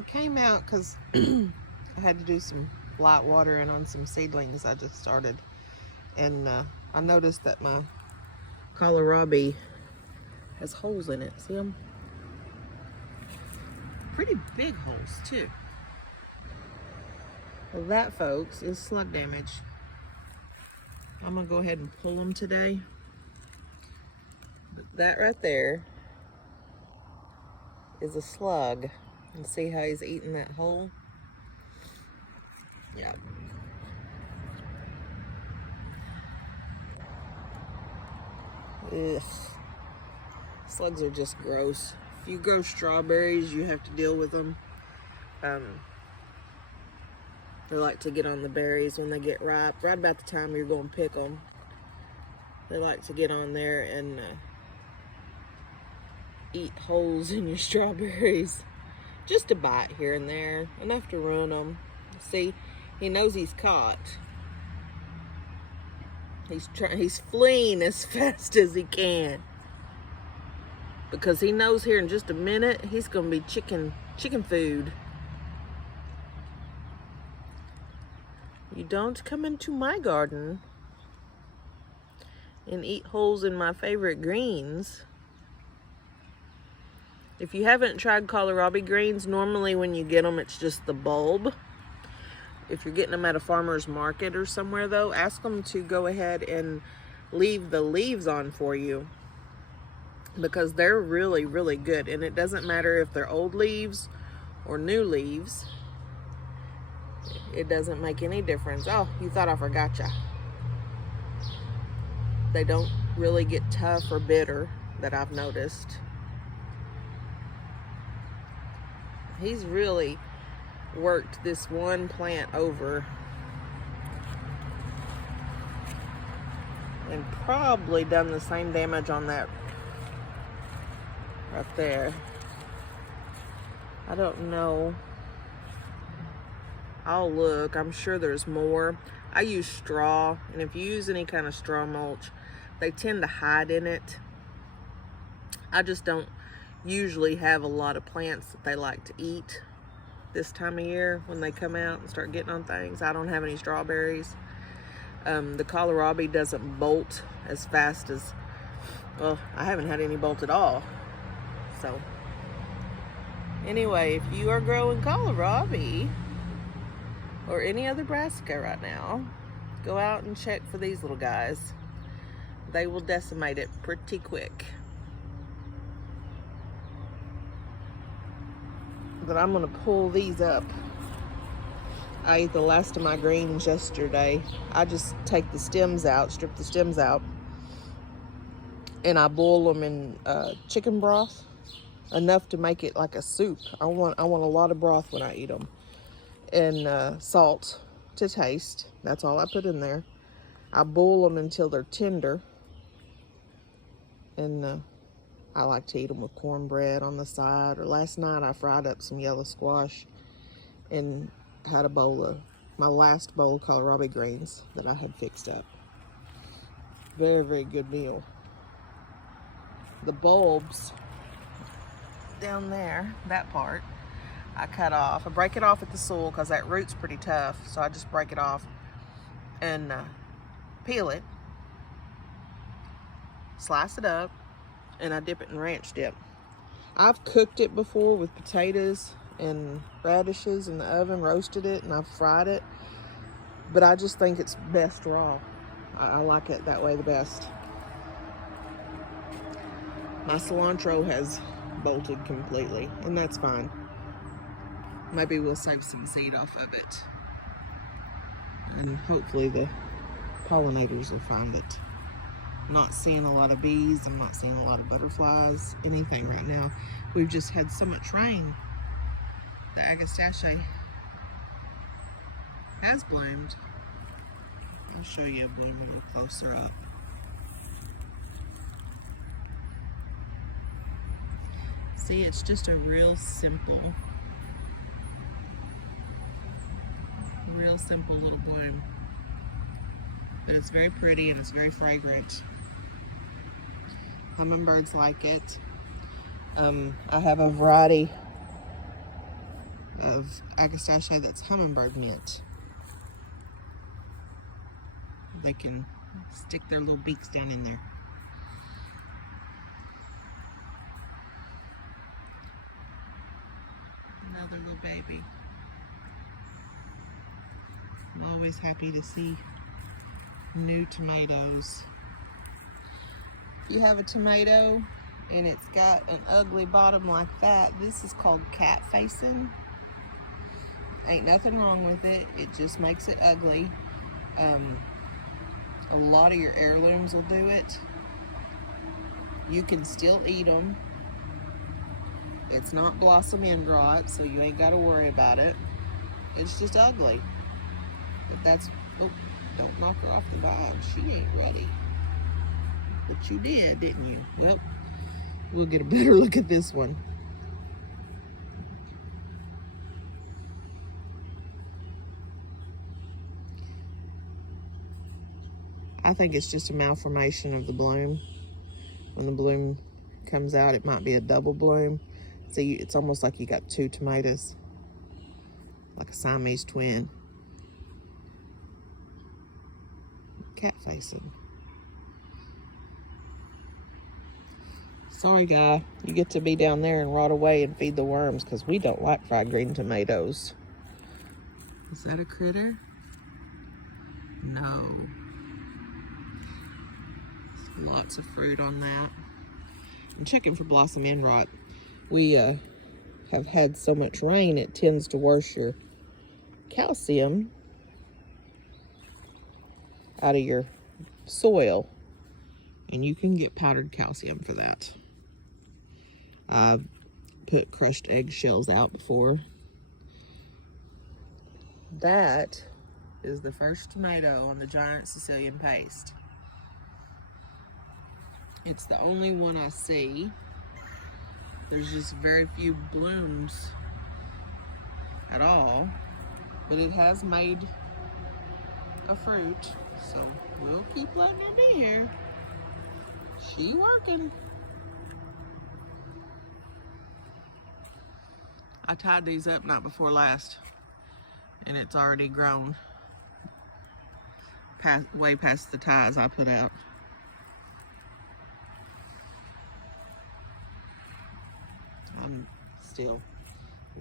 I came out because I had to do some light watering on some seedlings I just started. And I noticed that my kohlrabi has holes in it. See them? Pretty big holes too. Well, that, folks, is slug damage. I'm gonna go ahead and pull them today. But that right there is a slug. And see how he's eating that hole? Yeah. Ugh. Slugs are just gross. If you grow strawberries, you have to deal with them. They like to get on the berries when they get ripe, right about the time you're going to pick them. They like to get on there and eat holes in your strawberries. Just a bite here and there, enough to ruin them. See, he knows he's caught. He's fleeing as fast as he can, because he knows here in just a minute he's gonna be chicken food. You don't come into my garden and eat holes in my favorite greens. If you haven't tried kohlrabi greens, normally when you get them, it's just the bulb. If you're getting them at a farmer's market or somewhere, though, ask them to go ahead and leave the leaves on for you, because they're really, really good. And it doesn't matter if they're old leaves or new leaves. It doesn't make any difference. Oh, you thought I forgot ya. They don't really get tough or bitter, that I've noticed. He's really worked this one plant over and probably done the same damage on that right there. I don't know. I'll look. I'm sure there's more. I use straw, and if you use any kind of straw mulch, they tend to hide in it. I just don't usually have a lot of plants that they like to eat this time of year when they come out and start getting on things. I don't have any strawberries. The kohlrabi doesn't bolt as fast as, well, I haven't had any bolt at all. So anyway, if you are growing kohlrabi or any other brassica right now, go out and check for these little guys. They will decimate it pretty quick. But I'm gonna pull these up. I ate the last of my greens yesterday. I just take the stems out, strip the stems out, and I boil them in chicken broth, enough to make it like a soup. I want a lot of broth when I eat them, and salt to taste. That's all I put in there. I boil them until they're tender, and I like to eat them with cornbread on the side. Or last night I fried up some yellow squash and had a bowl of my last bowl of kohlrabi greens that I had fixed up. Very, very good meal. The bulbs down there, that part, I cut off. I break it off at the soil because that root's pretty tough. So I just break it off and peel it, slice it up, and I dip it in ranch dip. I've cooked it before with potatoes and radishes in the oven, roasted it, and I've fried it. But I just think it's best raw. I like it that way the best. My cilantro has bolted completely, and that's fine. Maybe we'll save some seed off of it. And hopefully the pollinators will find it. Not seeing a lot of bees. I'm not seeing a lot of butterflies, anything right now. We've just had so much rain. The agastache has bloomed. I'll show you a bloom a little closer up. See, it's just a real simple little bloom. But it's very pretty and it's very fragrant. Hummingbirds like it. I have a variety of agastache that's hummingbird mint. They can stick their little beaks down in there. Another little baby. I'm always happy to see new tomatoes. If you have a tomato and it's got an ugly bottom like that, this is called cat facing. Ain't nothing wrong with it, it just makes it ugly. A lot of your heirlooms will do it. You can still eat them. It's not blossom end rot, so you ain't got to worry about it. It's just ugly. But that's, oh, don't knock her off the vine. She ain't ready. But you did, didn't you? Well, we'll get a better look at this one. I think it's just a malformation of the bloom. When the bloom comes out, it might be a double bloom. See, it's almost like you got two tomatoes, like a Siamese twin. Cat facing. Sorry, guy. You get to be down there and rot away and feed the worms because we don't like fried green tomatoes. Is that a critter? No. Lots of fruit on that. I'm checking for blossom end rot. We have had so much rain, it tends to wash your calcium out of your soil. And you can get powdered calcium for that. I've put crushed eggshells out before. That is the first tomato on the giant Sicilian paste. It's the only one I see. There's just very few blooms at all, but it has made a fruit, so we'll keep letting her be here. She working. I tied these up night before last, and it's already grown way past the ties I put out. I'm still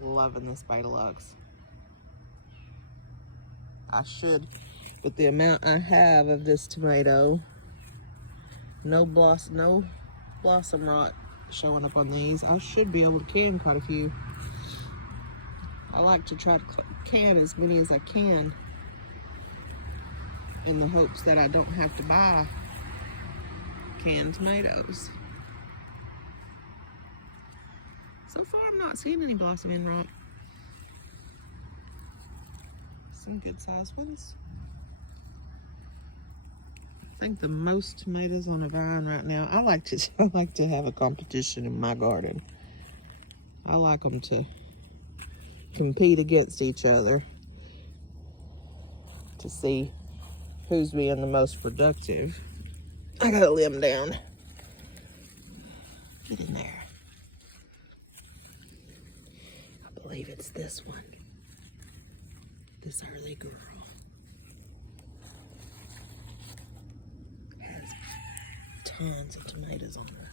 loving this beta Slugs. I should, but the amount I have of this tomato, no blossom rot showing up on these, I should be able to can quite a few. I like to try to can as many as I can in the hopes that I don't have to buy canned tomatoes. So far, I'm not seeing any blossom end rot. Some good sized ones. I think the most tomatoes on a vine right now. I like to have a competition in my garden. I like them to compete against each other to see who's being the most productive. I got a limb down. Get in there. I believe it's this one. This early girl has tons of tomatoes on her.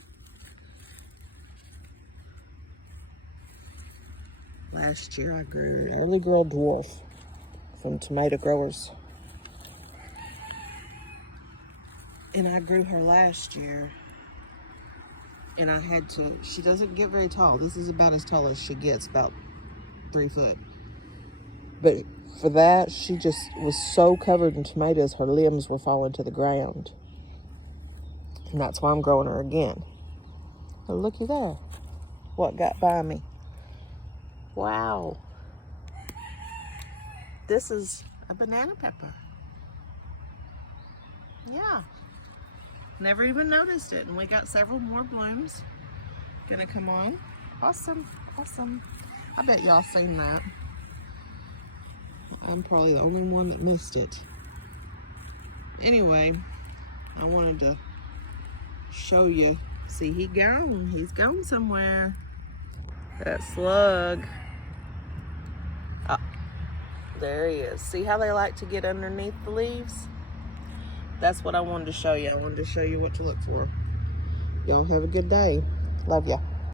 Last year I grew an early girl dwarf from Tomato Growers. And I grew her last year. And I had to, she doesn't get very tall. This is about as tall as she gets, about 3 foot. But for that, she just was so covered in tomatoes, her limbs were falling to the ground. And that's why I'm growing her again. Oh, looky there. What got by me? Wow. This is a banana pepper. Yeah. Never even noticed it. And we got several more blooms gonna come on. Awesome, awesome. I bet y'all seen that. I'm probably the only one that missed it. Anyway, I wanted to show you. See, he's gone somewhere. That slug There he is. See how they like to get underneath the leaves? That's what I wanted to show you. I wanted to show you what to look for. Y'all have a good day. Love ya.